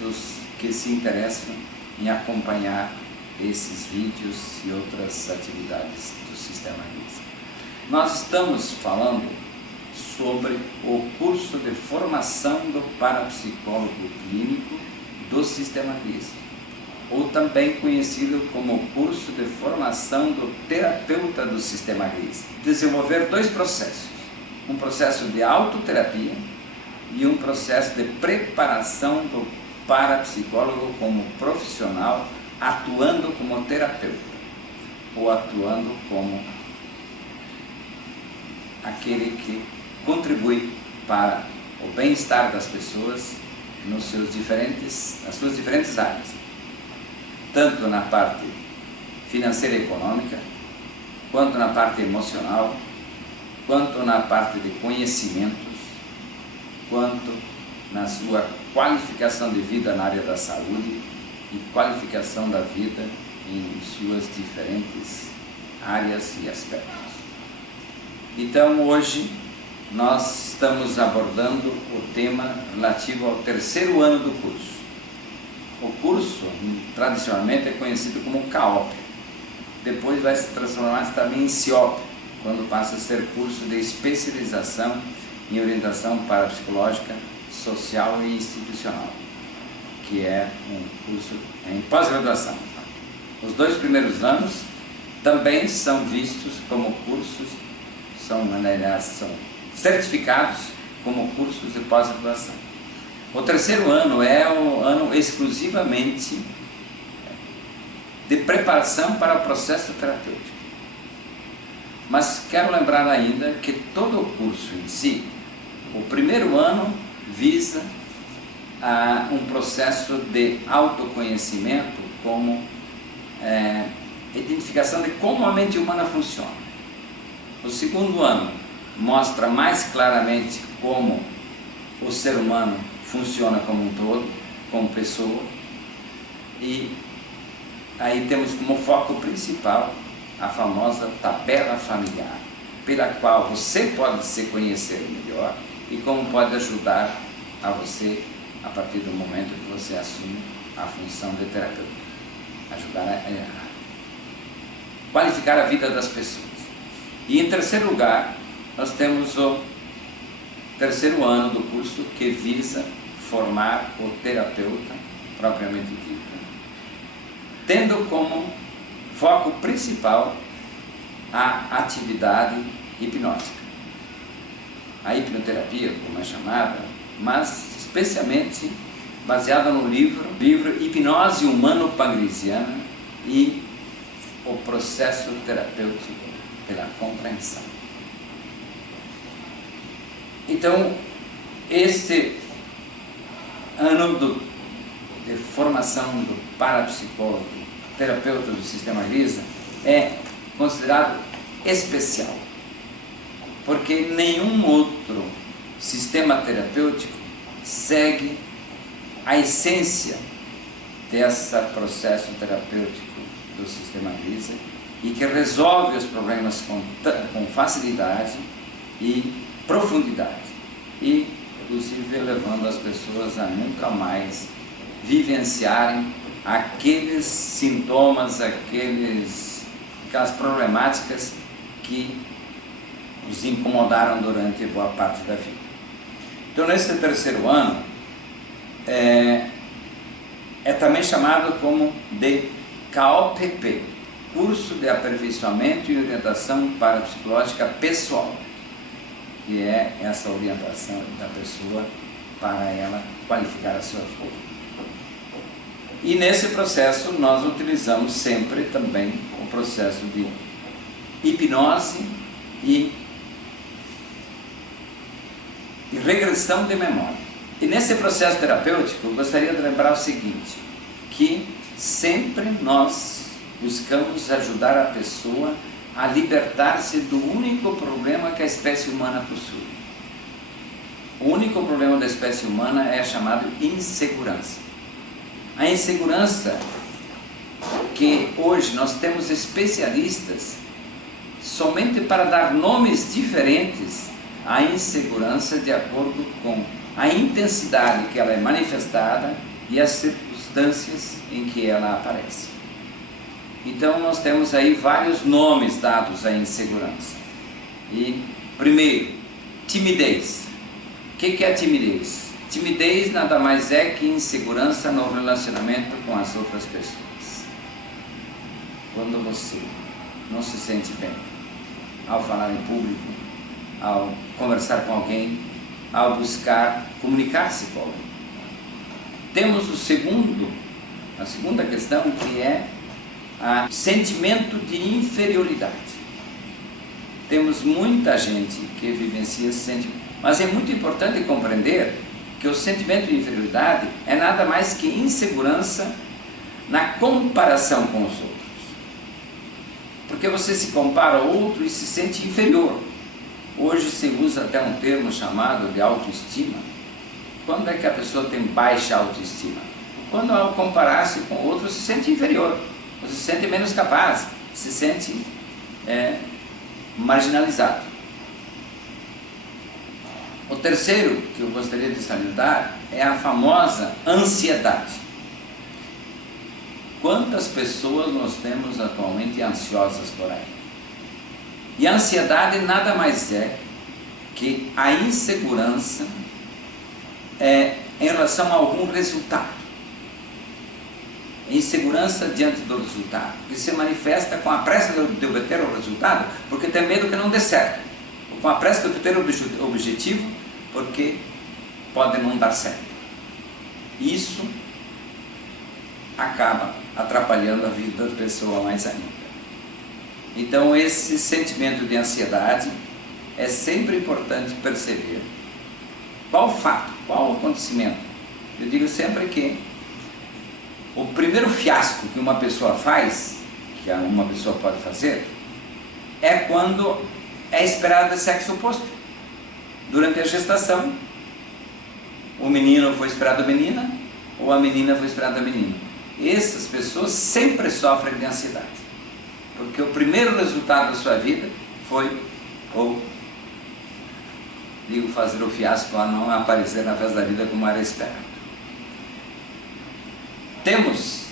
os que se interessam em acompanhar esses vídeos e outras atividades do Sistema GRISA. Nós estamos falando sobre o curso de formação do parapsicólogo clínico do Sistema GRISA, ou também conhecido como curso de formação do terapeuta do Sistema GRISA. Desenvolver dois processos, um processo de autoterapia e um processo de preparação do parapsicólogo como profissional, atuando como terapeuta, ou atuando como aquele que contribui para o bem-estar das pessoas nas suas diferentes áreas, tanto na parte financeira e econômica, quanto na parte emocional, quanto na parte de conhecimentos, quanto na sua qualificação de vida na área da saúde e qualificação da vida em suas diferentes áreas e aspectos. Então, hoje, nós estamos abordando o tema relativo ao terceiro ano do curso. O curso, tradicionalmente, é conhecido como CAOP. Depois vai se transformar também em CIOP, quando passa a ser curso de especialização em orientação parapsicológica, social e institucional, que é um curso em pós-graduação. Os dois primeiros anos também são vistos como cursos, são certificados como cursos de pós-graduação. O terceiro ano é o ano exclusivamente de preparação para o processo terapêutico. Mas quero lembrar ainda que todo o curso em si, o primeiro ano visa um processo de autoconhecimento como identificação de como a mente humana funciona. O segundo ano mostra mais claramente como o ser humano funciona como um todo, como pessoa, e aí temos como foco principal a famosa tabela familiar, pela qual você pode se conhecer melhor e como pode ajudar a você a partir do momento que você assume a função de terapeuta, ajudar a qualificar a vida das pessoas. E em terceiro lugar, nós temos o terceiro ano do curso, que visa formar o terapeuta propriamente dito, tendo como foco principal a atividade hipnótica. A hipnoterapia, como é chamada, mas especialmente baseada no livro Hipnose Humano-Pangrisiana e o processo terapêutico pela compreensão. Então, este ano de formação do parapsicólogo, terapeuta do Sistema GRISA, é considerado especial, porque nenhum outro sistema terapêutico segue a essência desse processo terapêutico do Sistema GRISA e que resolve os problemas com facilidade e profundidade, e inclusive levando as pessoas a nunca mais vivenciarem aqueles sintomas, aquelas problemáticas que os incomodaram durante boa parte da vida. Então, nesse terceiro ano, é também chamado como de CAOPP, Curso de Aperfeiçoamento e Orientação Parapsicológica Pessoal, que é essa orientação da pessoa para ela qualificar a sua vida. E nesse processo nós utilizamos sempre também o processo de hipnose e regressão de memória. E nesse processo terapêutico eu gostaria de lembrar o seguinte, que sempre nós buscamos ajudar a pessoa a libertar-se do único problema que a espécie humana possui. O único problema da espécie humana é chamado insegurança. A insegurança que hoje nós temos especialistas somente para dar nomes diferentes à insegurança de acordo com a intensidade que ela é manifestada e as circunstâncias em que ela aparece. Então nós temos aí vários nomes dados à insegurança. E primeiro, timidez. O que é timidez? Timidez nada mais é que insegurança no relacionamento com as outras pessoas. Quando você não se sente bem ao falar em público, ao conversar com alguém, ao buscar comunicar-se com alguém. Temos a segunda questão, que é o sentimento de inferioridade. Temos muita gente que vivencia esse sentimento, mas é muito importante compreender que o sentimento de inferioridade é nada mais que insegurança na comparação com os outros. Porque você se compara ao outro e se sente inferior. Hoje se usa até um termo chamado de autoestima. Quando é que a pessoa tem baixa autoestima? Quando ao comparar-se com o outro se sente inferior, se sente menos capaz, se sente marginalizado. O terceiro que eu gostaria de salientar é a famosa ansiedade. Quantas pessoas nós temos atualmente ansiosas por aí? E a ansiedade nada mais é que a insegurança em relação a algum resultado. Insegurança diante do resultado, que se manifesta com a pressa de obter o resultado, porque tem medo que não dê certo, com a pressa de obter o objetivo, porque pode não dar certo. Isso acaba atrapalhando a vida da pessoa mais ainda. Então esse sentimento de ansiedade é sempre importante perceber qual o fato, qual o acontecimento. Eu digo sempre que o primeiro fiasco que uma pessoa faz, que uma pessoa pode fazer, é quando é esperada sexo oposto. Durante a gestação, o menino foi esperado a menina, ou a menina foi esperada a menina. Essas pessoas sempre sofrem de ansiedade, porque o primeiro resultado da sua vida foi, fazer o fiasco a não aparecer na festa da vida como era esperado. Temos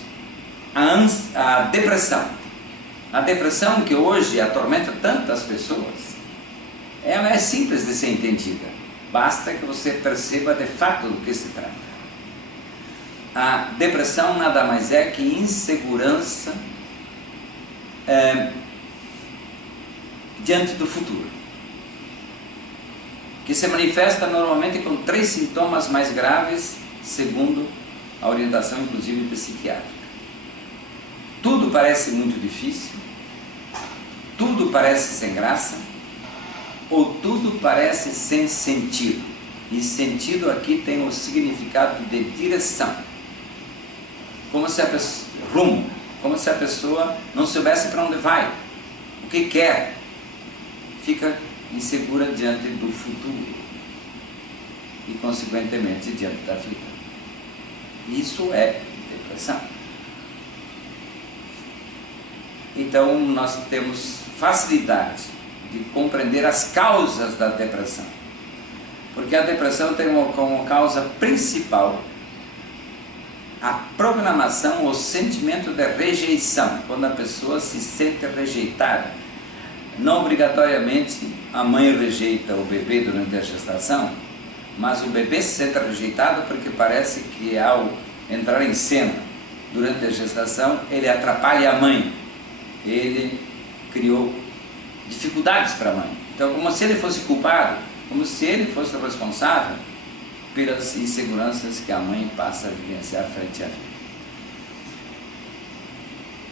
a depressão. A depressão, que hoje atormenta tantas pessoas, ela é simples de ser entendida. Basta que você perceba de fato do que se trata. A depressão nada mais é que insegurança diante do futuro, que se manifesta normalmente com 3 sintomas mais graves, segundo a orientação inclusive psiquiátrica. Tudo parece muito difícil, tudo parece sem graça, ou tudo parece sem sentido. E sentido aqui tem o significado de direção, como se a pessoa, rumo, como se a pessoa não soubesse para onde vai, o que quer, fica insegura diante do futuro e consequentemente diante da vida. Isso é depressão. Então nós temos facilidade de compreender as causas da depressão, porque a depressão tem como causa principal a programação ou sentimento de rejeição. Quando a pessoa se sente rejeitada, não obrigatoriamente a mãe rejeita o bebê durante a gestação, mas o bebê se sente rejeitado porque parece que ao entrar em cena durante a gestação, ele atrapalha a mãe, ele criou dificuldades para a mãe. Então, como se ele fosse culpado, como se ele fosse o responsável pelas inseguranças que a mãe passa a vivenciar frente à vida.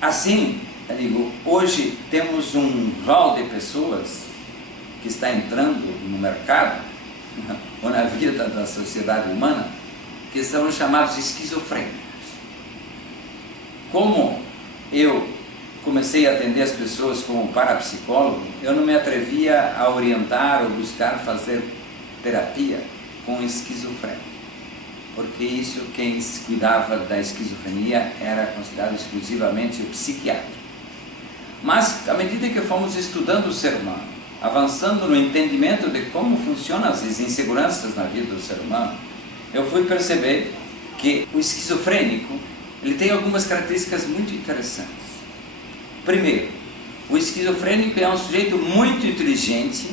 Assim, eu digo, hoje temos um rol de pessoas que está entrando no mercado ou na vida da sociedade humana, que são chamados esquizofrênicos. Como eu comecei a atender as pessoas como parapsicólogo, eu não me atrevia a orientar ou buscar fazer terapia com esquizofrenia, porque isso, quem cuidava da esquizofrenia era considerado exclusivamente o psiquiatra. Mas, à medida que fomos estudando o ser humano, avançando no entendimento de como funcionam as inseguranças na vida do ser humano, eu fui perceber que o esquizofrênico ele tem algumas características muito interessantes. Primeiro, o esquizofrênico é um sujeito muito inteligente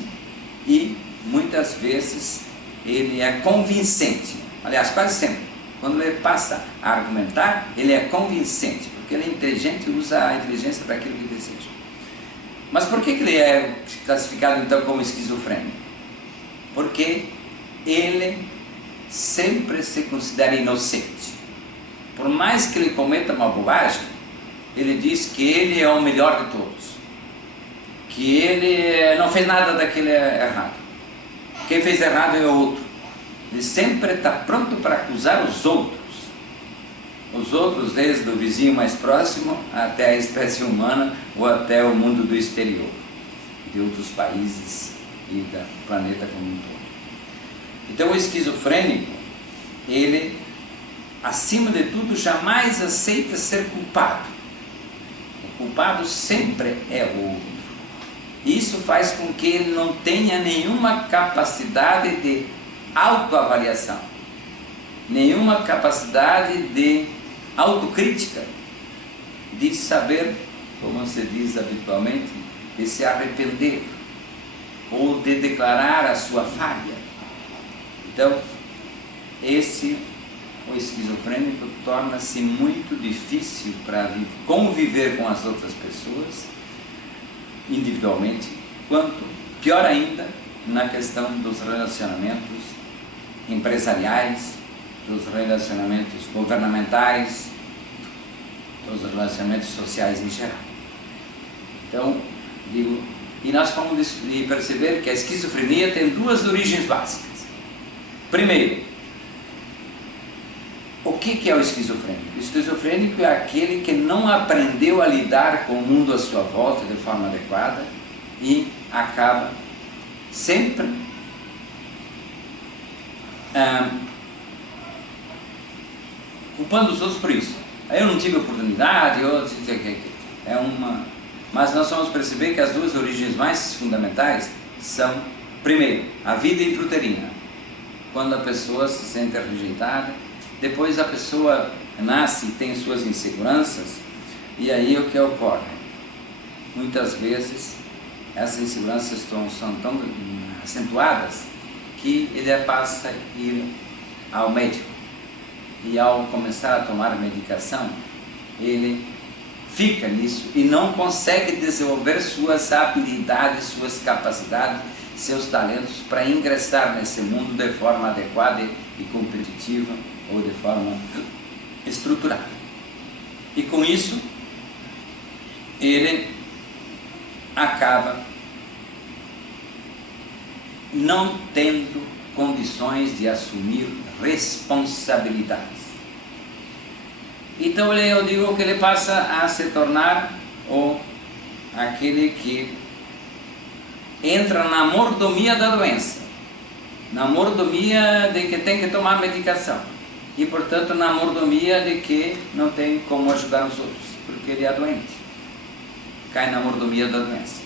e muitas vezes ele é convincente. Aliás, quase sempre. Quando ele passa a argumentar, ele é convincente, porque ele é inteligente e usa a inteligência para aquilo que deseja. Mas por que ele é classificado então como esquizofrênico? Porque ele sempre se considera inocente. Por mais que ele cometa uma bobagem, ele diz que ele é o melhor de todos, que ele não fez nada daquele errado, quem fez errado é o outro. Ele sempre está pronto para acusar os outros, desde o vizinho mais próximo até a espécie humana ou até o mundo do exterior, de outros países e do planeta como um todo. Então o esquizofrênico, ele, acima de tudo, jamais aceita ser culpado. O culpado sempre é o outro. Isso faz com que ele não tenha nenhuma capacidade de autoavaliação, nenhuma capacidade de autocrítica, de saber, como se diz habitualmente, de se arrepender ou de declarar a sua falha. Então, o esquizofrênico torna-se muito difícil para conviver com as outras pessoas, individualmente, quanto, pior ainda, na questão dos relacionamentos empresariais, dos relacionamentos governamentais, dos relacionamentos sociais em geral. Então, e nós vamos perceber que a esquizofrenia tem duas origens básicas. Primeiro, o que é o esquizofrênico? O esquizofrênico é aquele que não aprendeu a lidar com o mundo à sua volta de forma adequada e acaba sempre culpando os outros por isso. Aí eu não tive oportunidade, mas nós vamos perceber que as duas origens mais fundamentais são, primeiro, a vida intrauterina, quando a pessoa se sente rejeitada, depois a pessoa nasce e tem suas inseguranças, e aí o que ocorre? Muitas vezes essas inseguranças são tão acentuadas que ele passa a ir ao médico, e ao começar a tomar medicação, ele fica nisso e não consegue desenvolver suas habilidades, suas capacidades, seus talentos para ingressar nesse mundo de forma adequada e competitiva ou de forma estruturada. E com isso, ele acaba não tendo condições de assumir responsabilidades. Então eu digo que ele passa a se tornar aquele que entra na mordomia da doença, na mordomia de que tem que tomar medicação e, portanto, na mordomia de que não tem como ajudar os outros, porque ele é doente, cai na mordomia da doença.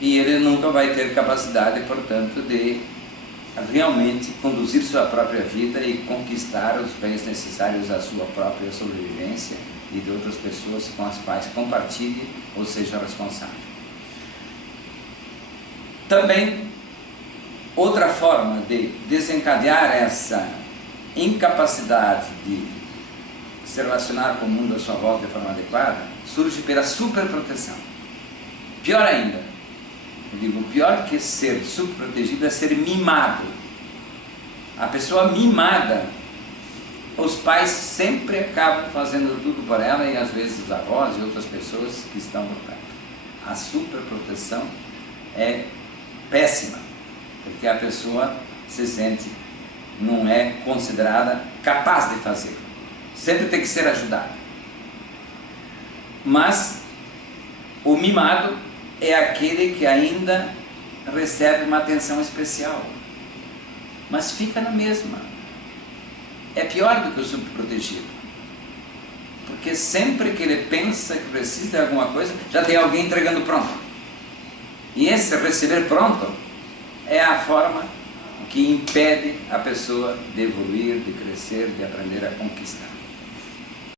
E ele nunca vai ter capacidade, portanto, de realmente conduzir sua própria vida e conquistar os bens necessários à sua própria sobrevivência e de outras pessoas com as quais compartilhe ou seja responsável. Também, outra forma de desencadear essa incapacidade de se relacionar com o mundo à sua volta de forma adequada surge pela superproteção. Pior ainda, eu digo, pior que ser superprotegido é ser mimado. A pessoa mimada, os pais sempre acabam fazendo tudo por ela e às vezes os avós e outras pessoas que estão por perto. A superproteção é péssima, porque a pessoa se sente, não é considerada capaz de fazer. Sempre tem que ser ajudada. Mas o mimado é aquele que ainda recebe uma atenção especial, mas fica na mesma. É pior do que o subprotegido, porque sempre que ele pensa que precisa de alguma coisa, já tem alguém entregando pronto. E esse receber pronto é a forma que impede a pessoa de evoluir, de crescer, de aprender a conquistar.